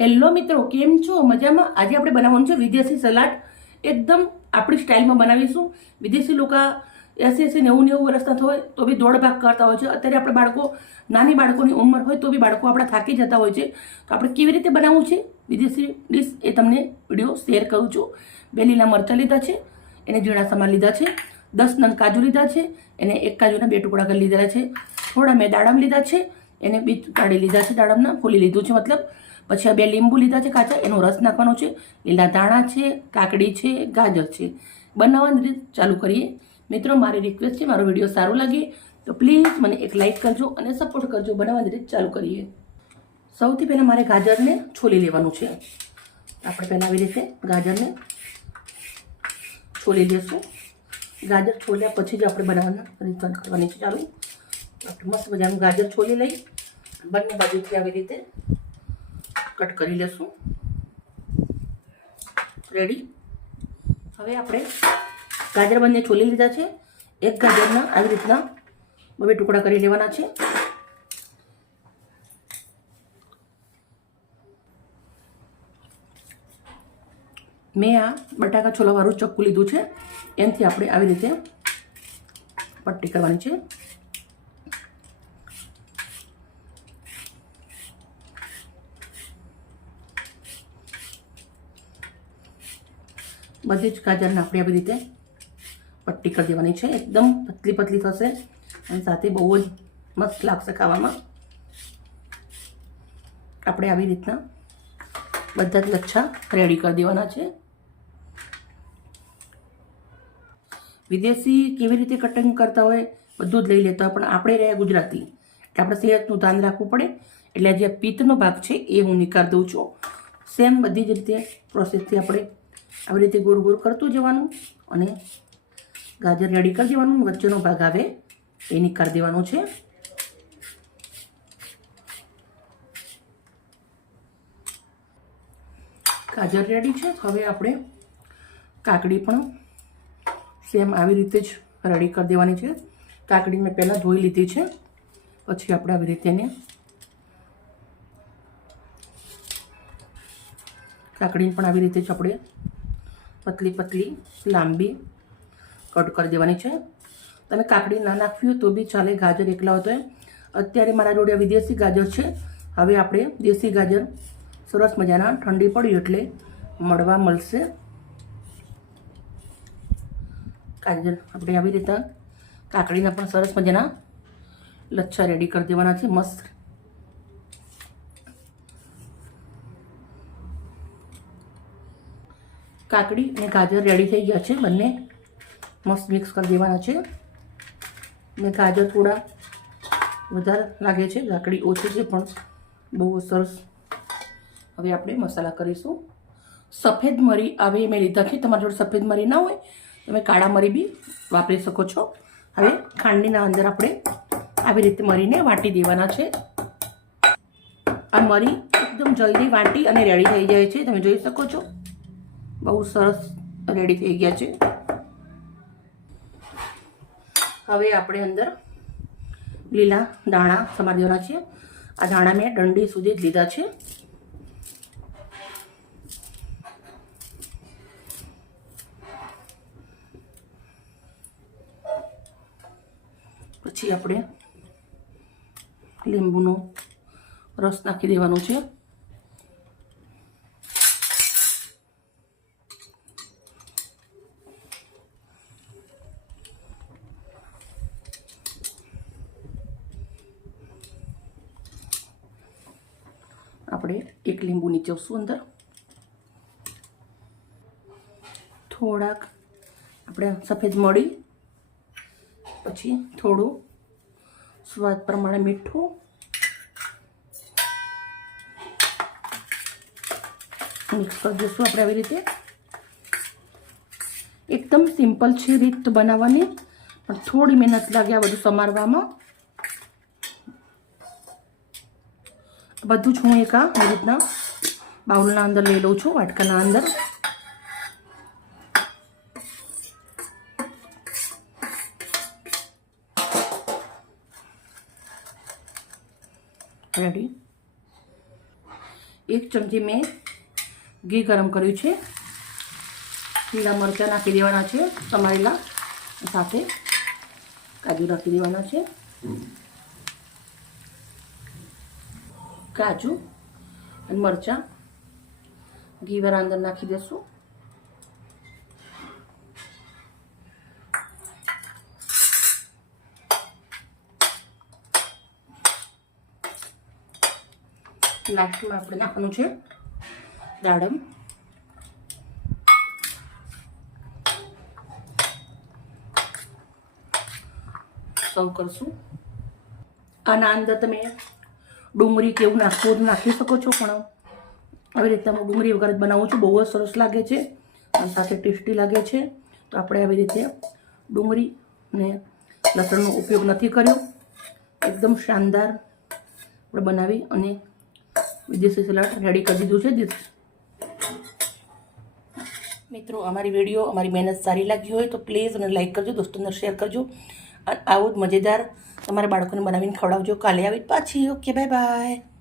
Hello મિત્રો, કેમ છો? મજામાં? આજે આપણે બનાવવાનું છે વિદેશી સલાડ. એકદમ આપણી સ્ટાઇલમાં બનાવીશું. વિદેશી લોકો એસી એસી નેવું નેવું વર્ષના હોય તો બી દોડ ભાગ કરતા હોય છે. અત્યારે આપણે બાળકો, નાની બાળકોની ઉંમર હોય તો બી બાળકો આપણા થાકી જતા હોય છે. તો આપણે કેવી રીતે બનાવવું છે? વિદેશી ડીશ એ તમને વીડિયો શેર કરું છું. બે લીલા મરચાં લીધા છે, એને ઝીણા સમાર લીધા છે, દસ નંગ કાજુ લીધા છે, એને એક કાજુના બે ટુકડા કરી લીધા છે. થોડા મેં દાડમ લીધા છે, એને બીજ કાઢી લીધા છે દાડમના, ફૂલી લીધું છે, મતલબ પછી આ બે લીંબુ લીધા છે કાચા, એનો રસ નાખવાનો છે, લીલા ધાણા છે, કાકડી છે, ગાજર છે. બનાવવાની રીત ચાલુ કરીએ. મિત્રો, મારી રિક્વેસ્ટ છે, મારો વીડિયો સારો લાગે તો પ્લીઝ મને એક લાઇક કરજો અને સપોર્ટ કરજો. બનાવવાની રીત ચાલુ કરીએ. સૌથી પહેલાં મારે ગાજરને છોલી લેવાનું છે. આપણે પહેલાં આવી રીતે ગાજરને છોલી લેશું. ગાજર છોલ્યા પછી જ આપણે બનાવવાના રીત કરવાની છે ચાલુ. આપણે મસ્ત મજાનું ગાજર છોલી લઈ બંને બાજુથી આવી રીતે કટ કરી લેશું. રેડી હવે આપણે ગાજર બંને છોલી લીધા છે. એક ગાજરના આવી રીતના બબે ટુકડા કરી લેવાના છે. મેં આ બટાકા છોલાવાળું ચક્કુ લીધું છે. એનાથી આપણે આવી રીતે પટ્ટી કરવાની છે. બધી જ ગાજરને આપણે આવી રીતે. પટ્ટી કરી દેવાની છે. એકદમ પતલી પતલી થશે. અને સાથે બહુ જ મસ્ત લાગશે ખાવામાં. આપણે આવી રીતના બધા જ લચ્છા રેડી કરી દેવાના છે. વિદેશી કેવી રીતે કટિંગ કરતા હોય બધું જ લઈ લેતા હોય, પણ આપણે રહ્યા ગુજરાતી. એટલે આપણે સેહતનું ધ્યાન રાખવું પડે. એટલે જે પિત્તનો ભાગ છે, એ હું નીકાળી દઉં છું. સેમ બધી જ રીતે પ્રોસેસથી આપણે આવી રીતે ગોળ ગોળ કરતું જવાનું અને ગાજર રેડી કરી દેવાનું. વચ્ચેનો ભાગ આવે એ નીકાળી દેવાનો છે. ગાજર રેડી છે. હવે આપણે કાકડી પણ સેમ આવી રીતે જ રેડી કરી દેવાની છે. કાકડી મેં પહેલાં ધોઈ લીધી છે. પછી આપણે આવી રીતે એને કાકડીને પણ આવી રીતે જ આપણે પતલી પતલી લાંબી કટ કરી દેવાની છે. તમે કાકડી ના નાખવી હોય તો બી ચાલે, ગાજર એકલા હોય અત્યારે મારા જોડે વિદેશી ગાજર છે. હવે આપણે દેશી ગાજર સરસ મજાના ઠંડી પડી એટલે મળવા મળશે. ગાજર આપણે આવી રીતે કાકડીના પણ સરસ મજાના લચ્છા રેડી કરી દેવાના છે, મસ્ત. કાકડી અને ગાજર રેડી થઈ ગયા છે બંને. મસ્ત મિક્સ કરી દેવાના છે. ને ગાજર થોડા વધારે લાગે છે. કાકડી ઓછી છે પણ બહુ સરસ. હવે આપણે મસાલા કરીશું. સફેદ મરી આવે મેં લીધા છે. તમારી જોડે સફેદ મરી ના હોય, તમે કાળા મરી બી વાપરી શકો છો. હવે ખાંડીના અંદર આપણે આવી રીતે મરીને વાટી દેવાના છે. આ મરી એકદમ જલ્દી વાટી અને રેડી થઈ જાય છે. તમે જોઈ શકો છો. બહુ સરસ રેડી થઈ ગયા છે. હવે આપણે અંદર લીલા દાણા સમારી દેવાના છે આ દાણા મેં દંડી સુધી જ લીધા છે. પછી આપણે લીંબુનો રસ નાખી દેવાનો છે. આપણે એક લીંબુ નીચવશું અંદર. થોડાક આપણે સફેદ મળી પછી થોડું સ્વાદ પ્રમાણે મીઠું. મિક્સ કરી દઈશું આપણે આવી રીતે. એકદમ સિમ્પલ છે રીત બનાવવાની, પણ થોડી મહેનત લાગે આ બધું સમારવામાં. બધું જ હું એક આ આવી રીતના બાઉલના અંદર લઈ લઉં છું, વાટકાના અંદર. રેડી એક ચમચી મેં ઘી ગરમ કર્યું છે. લીલા મરચાં નાખી દેવાના છે, સમારેલા સાથે. કાજુ નાખી દેવાના છે. કાજુ અને મરચાં. ઘી વરા અંદર નાખી દેશું. લાસ્ટમાં આપણે નાખવાનું છે દાડમ. સર્વ કરશું. આના અંદર તમે ડુંગળી કેવું નાખવું હોય તો નાખી શકો છો, પણ આવી રીતે હું ડુંગળી વગર બનાવું છું. બહુ જ સરસ લાગે છે અને સાથે ટેસ્ટી લાગે છે. તો આપણે આવી રીતે ડુંગળી ને લસણનો ઉપયોગ નથી કર્યો. એકદમ શાનદાર આપણે બનાવી અને વિદેશી સલાડ રેડી કરી દીધું છે. મિત્રો, અમારી વીડિયો અમારી મહેનત સારી લાગી હોય તો પ્લીઝ અને લાઈક કરજો, દોસ્તોને શેર કરજો. અને આવું જ મજેદાર તમારા બાળકોને બનાવીને ખવડાવજો. કાલે આવી પાછી. Okay bye bye